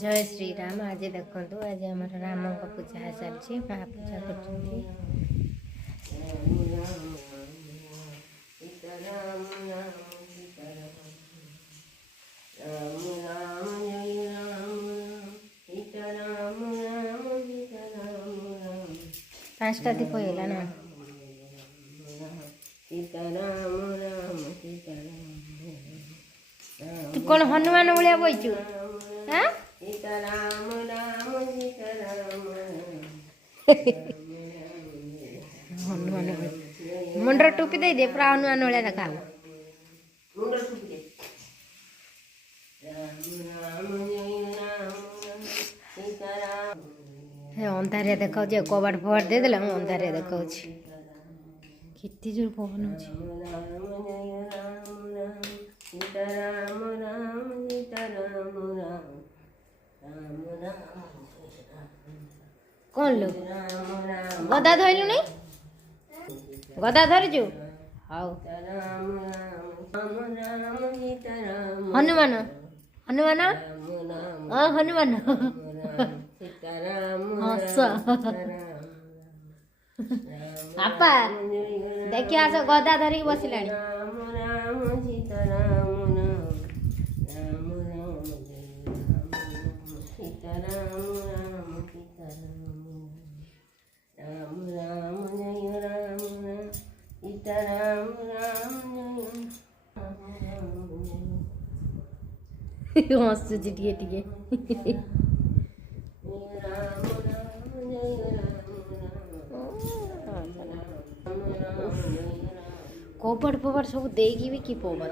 जय श्री राम। आज देखो आज आम राम का पूजा चलती माँ पूजा कर पांचटा दीप होगा ना तू कौन हनुमान भाया बहीचु हाँ हनुमान मुंडर टोपी दे दे पूरा हनुमान भाया देखा अंधारिया देखा कबाट फबाट देदेला अंधारिया देखा केते जोर पवन कौन लो गदा धरलु नहीं गदा धरजु हाउ हनुमान हनुमान हाँ हनुमान हस आपा देखिए आस गदा धरिक बसिला हसुची टिके टिके कपड़ फपड़ सब देगी भी कि पवन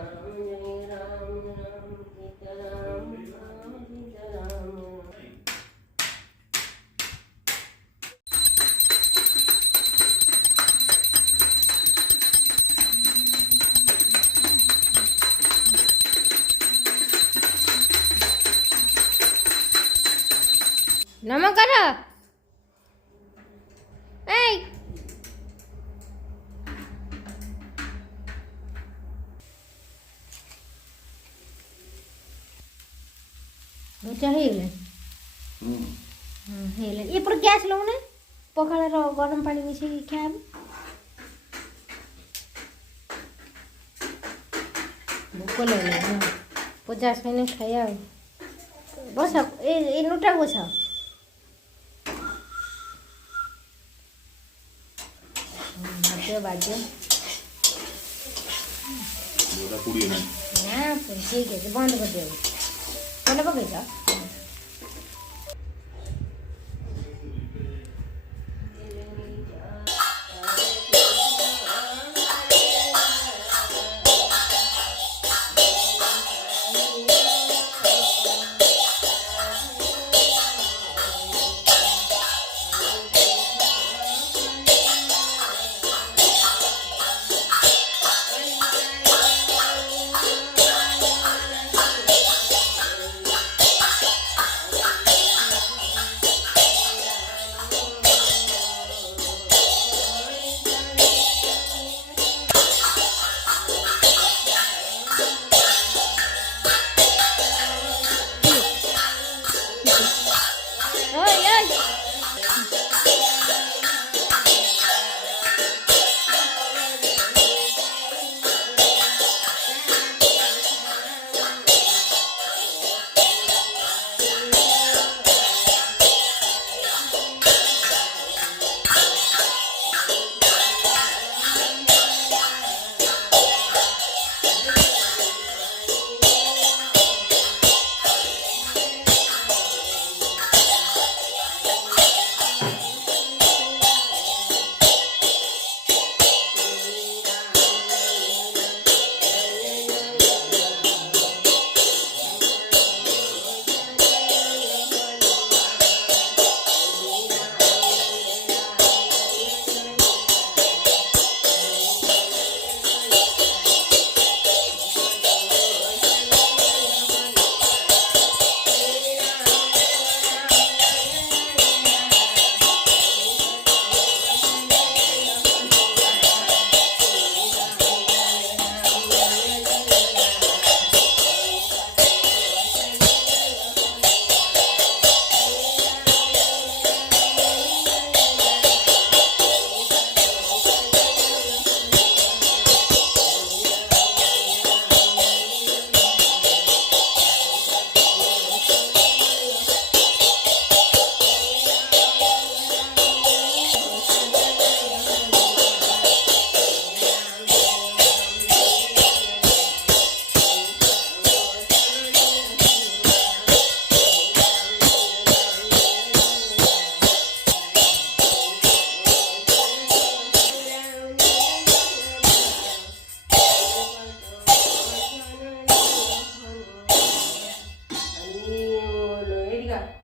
नमक करो ये पर गैस लो ना पखाड़ गरम पानी मिसे खाए भोक लगे पूजा से खाया बस ये लोटा बस बाजे ना ठीक है बंद कर दे कौन पकड़ ơi